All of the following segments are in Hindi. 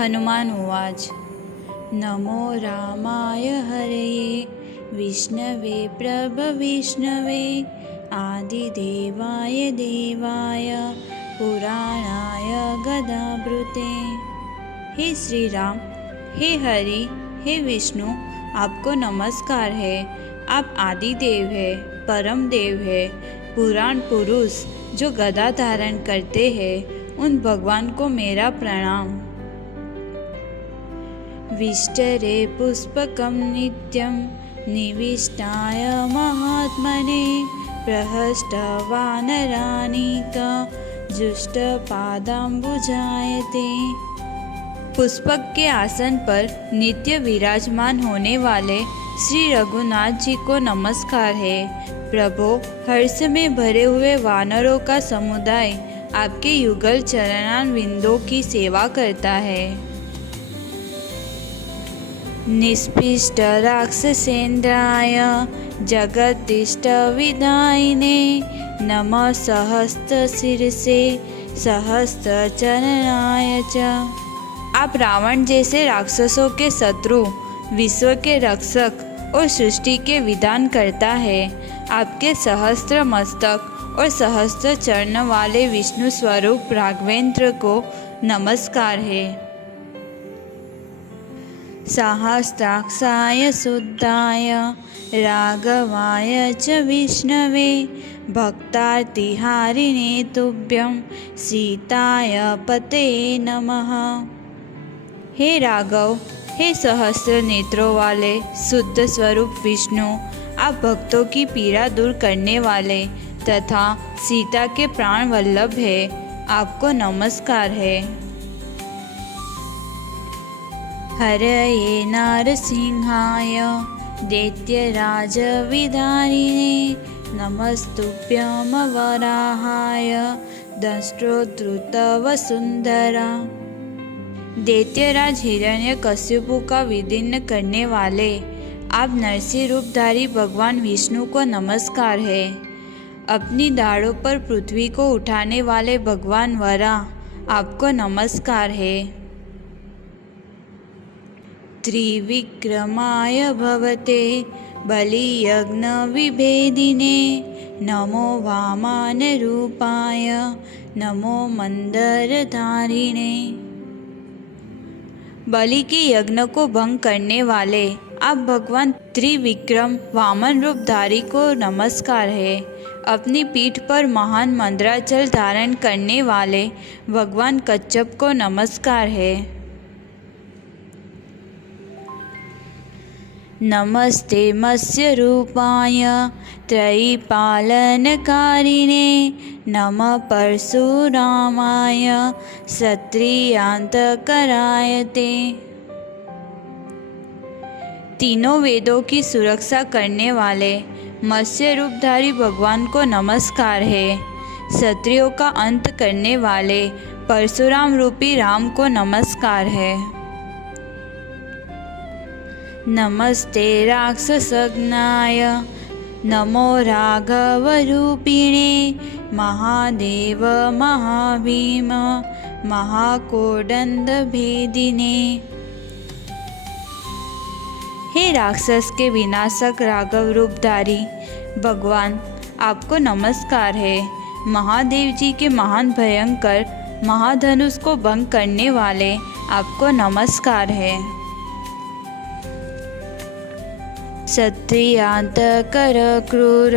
हनुमान उवाच। नमो रामाय हरये विष्णवे प्रभविष्णवे आदिदेवाय देवाय पुराणाय गदाभृते। हे श्री राम, हे हरि, हे विष्णु, आपको नमस्कार है। आप आदि देव है, परम देव है, पुराण पुरुष जो गदा धारण करते हैं, उन भगवान को मेरा प्रणाम। विष्टरे पुष्पकं नित्यं निविष्टाय महात्मने प्रहष्टवानरानीक जुष्टपादाम्बुजायते। पुष्पक के आसन पर नित्य विराजमान होने वाले श्री रघुनाथ जी को नमस्कार है। प्रभु, हर्ष में भरे हुए वानरों का समुदाय आपके युगल चरणारविंदों की सेवा करता है। निष्पिष्ट राक्षसेन्द्राय जगत्तिष्ठ विदायिने नमः सहस्त्र शिरसे सहस्त्र चरणाय च। आप रावण जैसे राक्षसों के शत्रु, विश्व के रक्षक और सृष्टि के विधान करता है। आपके सहस्त्र मस्तक और सहस्त्र चरण वाले विष्णु स्वरूप राघवेंद्र को नमस्कार है। सहस्राक्षाय शुद्धाय राघवाय च विष्णवे भक्तार्तिहारिणे तुभ्यं सीताय पते नमः। हे राघव, हे सहस्त्र नेत्रों वाले शुद्ध स्वरूप विष्णु, आप भक्तों की पीड़ा दूर करने वाले तथा सीता के प्राण वल्लभ है, आपको नमस्कार है। हरये नरसिंहाय दैत्यराज विदारिणे नमस्तुभ्यं वराहाय दंष्ट्रोद्धृत वसुंधरा। दैत्यराज हिरण्यकश्यपु का विदीर्ण करने वाले आप नरसिंह रूपधारी भगवान विष्णु को नमस्कार है। अपनी दाढ़ों पर पृथ्वी को उठाने वाले भगवान वरा, आपको नमस्कार है। त्रिविक्रमाय भवते बलियज्ञ विभेदिने नमो वामन रूपाय नमो मंदरधारिणे। बलि के यज्ञ को भंग करने वाले आप भगवान त्रिविक्रम वामन रूपधारी को नमस्कार है। अपनी पीठ पर महान मंदराचल धारण करने वाले भगवान कच्छप को नमस्कार है। नमस्ते मत्स्य रूपाय त्रयीपालनकारिणे नमः परशुरामाय क्षत्रियान्तकराय ते। तीनों वेदों की सुरक्षा करने वाले मत्स्य रूपधारी भगवान को नमस्कार है। क्षत्रियों का अंत करने वाले परशुराम रूपी राम को नमस्कार है। नमस्ते राक्षसघ्नाय नमो राघवरूपिणे महादेव महाभीम महाकोदंडभेदिने। हे राक्षस के विनाशक राघव रूपधारी भगवान, आपको नमस्कार है। महादेव जी के महान भयंकर महाधनुष को भंग करने वाले आपको नमस्कार है। क्षत्रियान्तकर क्रूर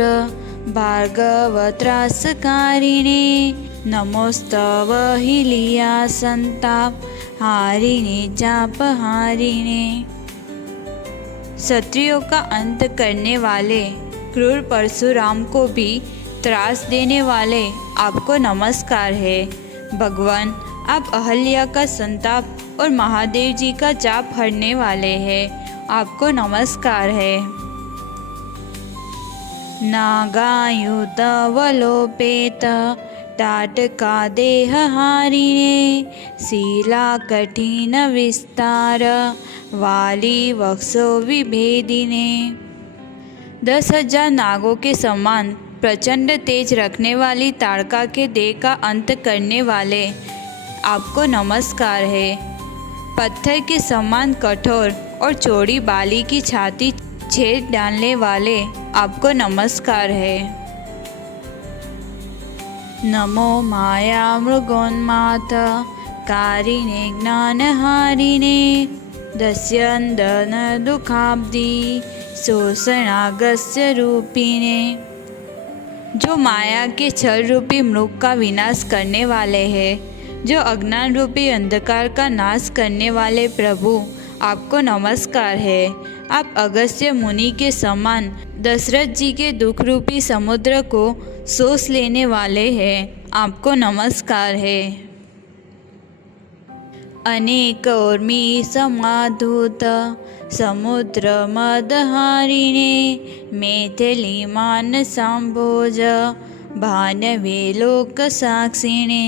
भार्गवत्रासकारिणे नमोस्तव हिलिया संताप हारिणे चापहारिणे। क्षत्रियों का अंत करने वाले क्रूर परशुराम को भी त्रास देने वाले आपको नमस्कार है। भगवान, आप अहल्या का संताप और महादेव जी का चाप हरने वाले हैं, आपको नमस्कार है। नागायुतवलोपेत टाटका देहहारिणे शीला कठिन विस्तार वाली वक्षो विभेदिने। 10,000 नागों के समान प्रचंड तेज रखने वाली ताड़का के देह का अंत करने वाले आपको नमस्कार है। पत्थर के समान कठोर और चौड़ी बाली की छाती छेद डालने वाले आपको नमस्कार है। नमो माया मृगोन्माथ कारिणे ज्ञानहारिणे दस्यन्दन दुखाब्दी शोषणागस्य रूपिणे। जो माया के छल रूपी मृग का विनाश करने वाले हैं, जो अज्ञान रूपी अंधकार का नाश करने वाले प्रभु, आपको नमस्कार है। आप अगस्त्य मुनि के समान दशरथ जी के दुख रूपी समुद्र को सोच लेने वाले हैं, आपको नमस्कार है। अनेक उर्मी समाधूत समुद्र मदहारिणे मैथिली मान संभोज भानवे लोक साक्षिणे।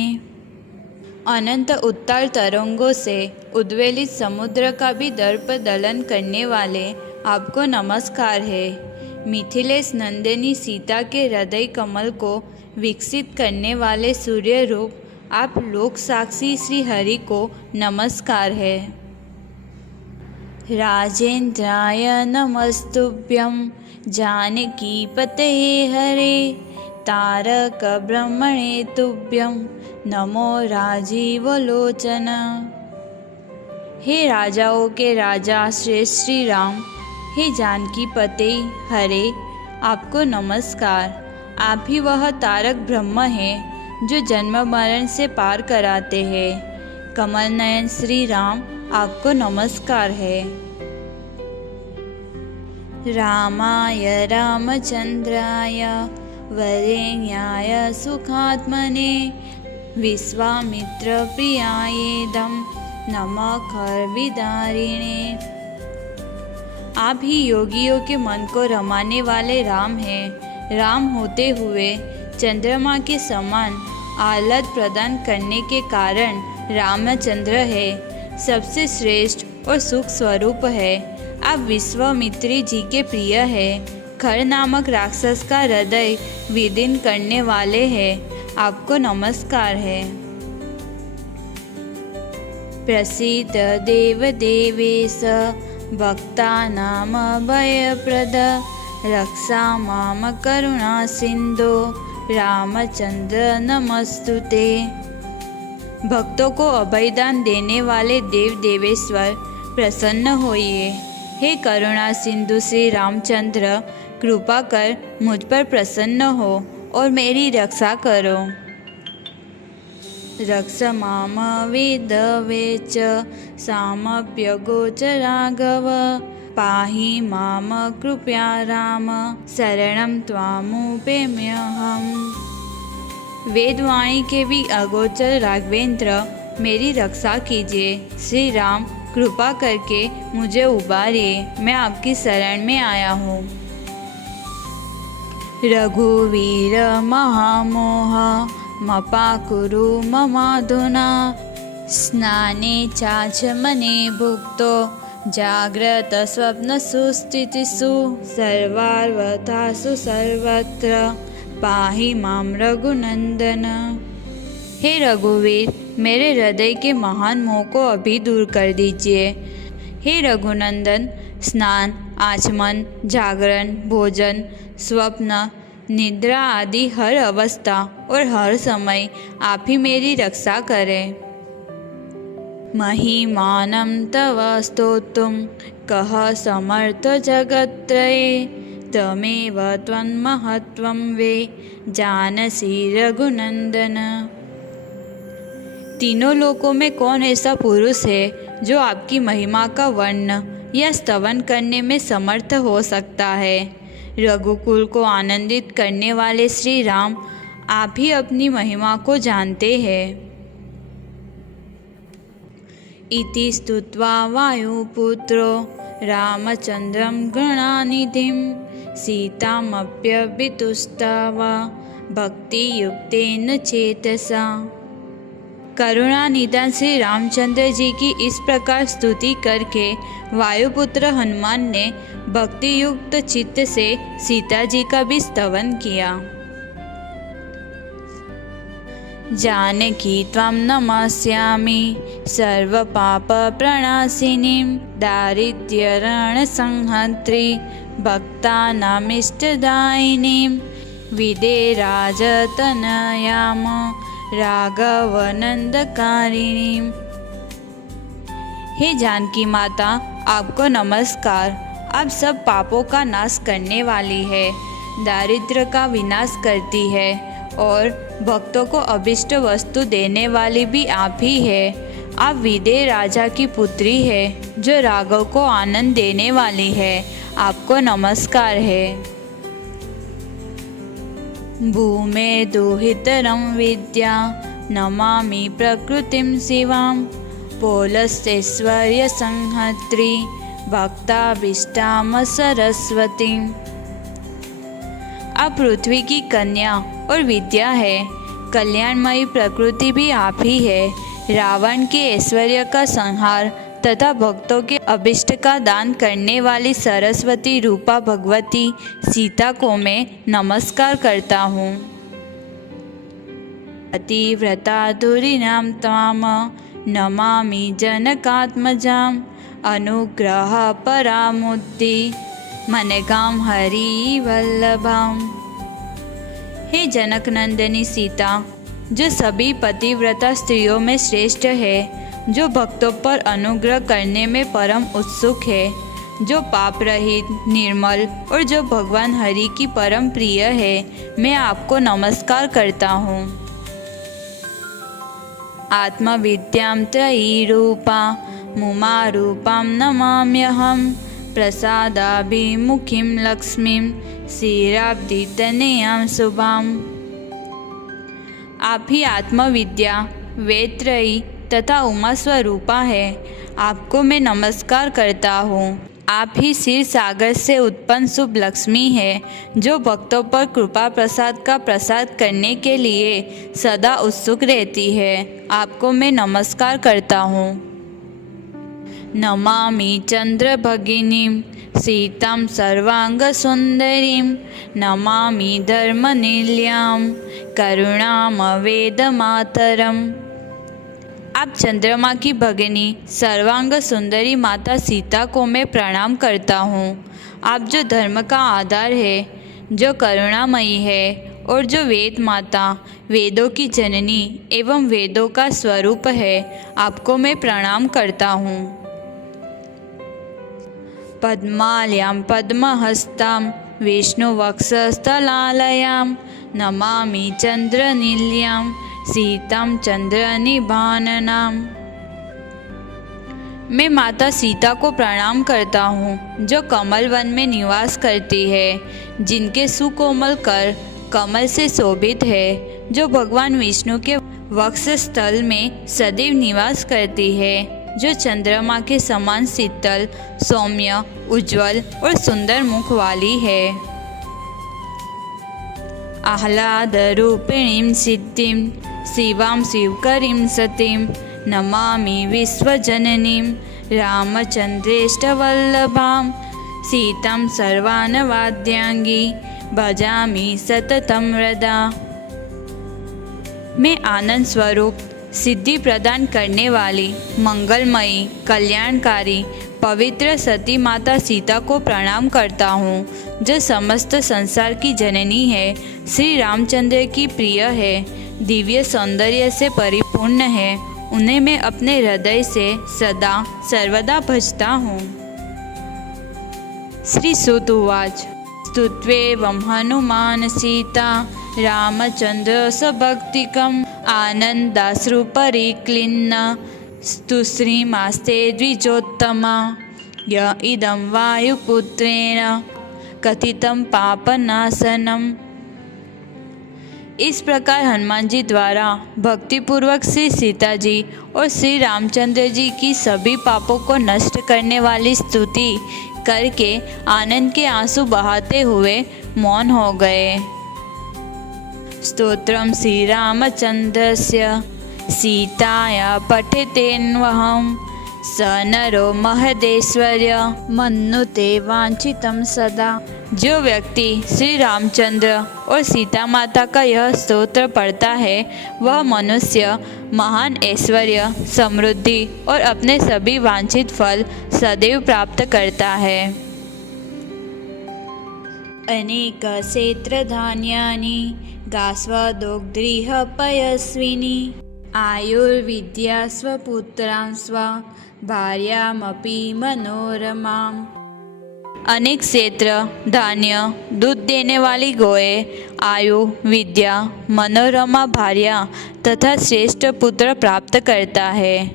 अनंत उत्ताल तरंगों से उद्वेलित समुद्र का भी दर्प दलन करने वाले आपको नमस्कार है। मिथिलेश नंदिनी सीता के हृदय कमल को विकसित करने वाले सूर्य रूप आप लोक साक्षी श्री हरि को नमस्कार है। राजेन्द्राय नमस्तुभ्यं जानकी पतये हरे तारक ब्रह्मणे तुभ्यं नमो राजीव लोचन। हे राजाओं के राजा श्रेष्ठ श्री राम, हे जानकी पते हरे, आपको नमस्कार। आप ही वह तारक ब्रह्म हैं जो जन्म मरण से पार कराते हैं। कमल नयन श्री राम, आपको नमस्कार है। रामाय रामचंद्राय वरेण्याय सुखात्मने विश्वामित्र प्रियायेदं नमः खर्विदारिणे। आप ही योगियों के मन को रमाने वाले राम हैं। राम होते हुए चंद्रमा के समान आह्लाद प्रदान करने के कारण रामचंद्र है, सबसे श्रेष्ठ और सुख स्वरूप है। आप विश्वामित्री जी के प्रिय है। खर नामक राक्षस का हृदय विदीर्ण करने वाले हैं, आपको नमस्कार है। प्रसीद देव देवेश भक्तानां भयप्रद रक्षा माम करुणा सिंधो रामचंद्र नमस्तुते। भक्तों को अभयदान देने वाले देव देवेश्वर प्रसन्न होइए। हे करुणा सिंधु श्री रामचंद्र, कृपा कर मुझ पर प्रसन्न हो और मेरी रक्षा करो। रक्ष माम वेदवे च सामप्यगोच राघव पाहि माम कृपया राम शरणं त्वामुपेम्यहम्। वेदवाणी के भी अगोचर राघवेंद्र, मेरी रक्षा कीजिए। श्री राम, कृपा करके मुझे उबारिए, मैं आपकी शरण में आया हूँ। रघुवीर महामोह मपाकुरु ममाधुना स्नाने चाचमने भुक्तो जाग्रत स्वप्न सुस्थितिषु सर्वार्थासु सर्वत्र पाहि माम रघुनंदन। हे रघुवीर, मेरे हृदय के महान मोह को अभी दूर कर दीजिए। हे रघुनंदन, स्नान, आचमन, जागरण, भोजन, स्वप्न, निद्रा आदि हर अवस्था और हर समय आप ही मेरी रक्षा करें। महिमानं तव स्तोतुं कः समर्थ जगत्त्रये तमेव त्वन्महत्त्वं वे जानसि रघुनंदन। तीनों लोकों में कौन ऐसा पुरुष है जो आपकी महिमा का वर्ण या स्तवन करने में समर्थ हो सकता है। रघुकुल को आनंदित करने वाले श्री राम, आप ही अपनी महिमा को जानते हैं। इति स्तुत्वा वायुपुत्रो रामचंद्रं गणानिधिं सीतामप्यभितुष्टाव भक्तियुक्तेन चेतसा। करुणा निधान श्री रामचंद्र जी की इस प्रकार स्तुति करके वायुपुत्र हनुमान ने भक्ति युक्त चित्त से सीता जी का भी स्तवन किया। जानकी त्वां नमस्यामि सर्वपापप्रणाशिनीं दारिद्र्यरणसंहर्त्री भक्तानामिष्टदायिनीं विदेराजतनयाम राघवनंदकारिणीं। हे जानकी माता, आपको नमस्कार। आप सब पापों का नाश करने वाली है, दारिद्र्य का विनाश करती है और भक्तों को अभिष्ट वस्तु देने वाली भी आप ही है। आप विदेह राजा की पुत्री है जो राघव को आनंद देने वाली है। आपको नमस्कार है। भूमे दुहितरं विद्या नमामि प्रकृतिं शिवां पोलस्तेश्वर्य संहर्त्री भक्ताभीष्टाम सरस्वती। आप पृथ्वी की कन्या और विद्या है, कल्याणमयी प्रकृति भी आप ही है। रावण के ऐश्वर्य का संहार तथा भक्तों के अभिष्ट का दान करने वाली सरस्वती रूपा भगवती सीता को मैं नमस्कार करता हूँ। पतिव्रता धुरीणां त्वां नमामि जनकात्मजां अनुग्रह परामुक्ति मनगां हरिवल्लभां। हे जनक नंदिनी सीता, जो सभी पतिव्रता स्त्रियों में श्रेष्ठ है, जो भक्तों पर अनुग्रह करने में परम उत्सुक है, जो पाप रहित, निर्मल और जो भगवान हरि की परम प्रिय है, मैं आपको नमस्कार करता हूँ। आत्मविद्यां त्रयीरूपा मुमारूपां नमाम्यहं प्रसादाभिमुखीं लक्ष्मीं क्षीराब्धितनयां शुभाम्। आप ही आत्मविद्या, वेदत्रयी तथा उमा स्वरूपा है। आपको मैं नमस्कार करता हूँ। आप ही क्षीर सागर से उत्पन्न शुभ लक्ष्मी है, जो भक्तों पर कृपा प्रसाद का प्रसाद करने के लिए सदा उत्सुक रहती है। आपको मैं नमस्कार करता हूँ। नमामि चंद्र भगिनीं सीतां सर्वांग सुंदरीं नमामि धर्मनिलयां करुणामवेद मातरम। आप चंद्रमा की भगिनी सर्वांग सुंदरी माता सीता को मैं प्रणाम करता हूँ। आप जो धर्म का आधार है, जो करुणामयी है और जो वेद माता, वेदों की जननी एवं वेदों का स्वरूप है, आपको मैं प्रणाम करता हूँ। पद्मालयां पद्महस्तां विष्णुवक्षस्थलालयां नमामि चंद्रनिलयां सीतां चंद्रनिभाननां। मैं माता सीता को प्रणाम करता हूँ, जो कमल वन में निवास करती है, जिनके सुकोमल कर कमल से शोभित है, जो भगवान विष्णु के वक्षस्थल में सदैव निवास करती है, जो चंद्रमा के समान शीतल, सौम्य, उज्जवल और सुंदर मुख वाली है। आह्लाद रूपिणीं सिद्धिं शिवां शिवकरीं सतीं नमामि विश्वजननीं रामचन्द्रेष्टवल्लभां सीतां सर्वानवाद्यांगी भजामि सततं हृदा। मैं आनंद स्वरूप, सिद्धि प्रदान करने वाली, मंगलमयी, कल्याणकारी, पवित्र सती माता सीता को प्रणाम करता हूँ, जो समस्त संसार की जननी है, श्री रामचंद्र की प्रिय है, दिव्य सौंदर्य से परिपूर्ण है। उन्हें मैं अपने हृदय से सदा सर्वदा भजता हूँ। श्री सूत उवाच स्तुत्वेवं हनुमान सीता रामचंद्र सभक्तिकम् आनन्दाश्रुपरिक्लिन्न स्तुश्रीमास्ते द्विजोत्तमा य इदं वायुपुत्रेण कथितं पापनाशनम्। इस प्रकार हनुमान जी द्वारा भक्तिपूर्वक श्री सीता जी और श्री रामचंद्र जी की सभी पापों को नष्ट करने वाली स्तुति करके आनंद के आंसू बहाते हुए मौन हो गए। स्तोत्रम श्री रामचंद्रस्य सीताया पठितेन्वहं स नरो महदेश्वर्य मन्नुते वाञ्छितं सदा। जो व्यक्ति श्री रामचंद्र और सीता माता का यह स्तोत्र पढ़ता है वह मनुष्य महान ऐश्वर्य, समृद्धि और अपने सभी वांछित फल सदैव प्राप्त करता है। अनेक क्षेत्र धान्यानि गास्वदोग्ध्रिः पयस्विनी आयुर्विद्या स्वपुत्रां स्व भार्यामपि मनोरमाम्। अनेक क्षेत्र, धान्य, दूध देने वाली गोएं, आयु, विद्या, मनोरमा भार्या तथा श्रेष्ठ पुत्र प्राप्त करता है।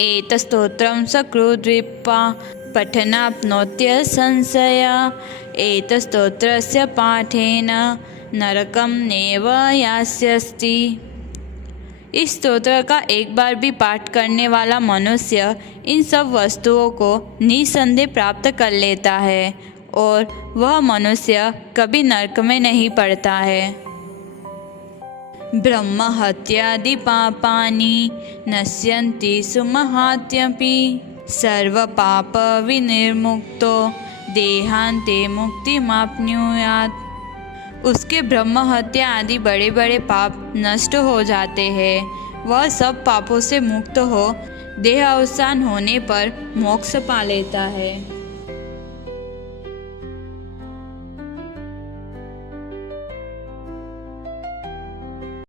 एतस्तोत्रं सकृद्विप्पा पठनाप्नोत्य संशया एतस्तोत्रस्य पाठेन नरकं नैव यास्यति। इस स्तोत्र का एक बार भी पाठ करने वाला मनुष्य इन सब वस्तुओं को निसंदेह प्राप्त कर लेता है और वह मनुष्य कभी नरक में नहीं पड़ता है। ब्रह्म हत्यादि पापानि नश्यन्ति सुमहात्यपि सर्व पाप विनिर्मुक्तो देहांते मुक्तिमाप्नुयात्। उसके ब्रह्म हत्या आदि बड़े बड़े पाप नष्ट हो जाते हैं। वह सब पापों से मुक्त हो देह अवसान होने पर मोक्ष पा लेता है।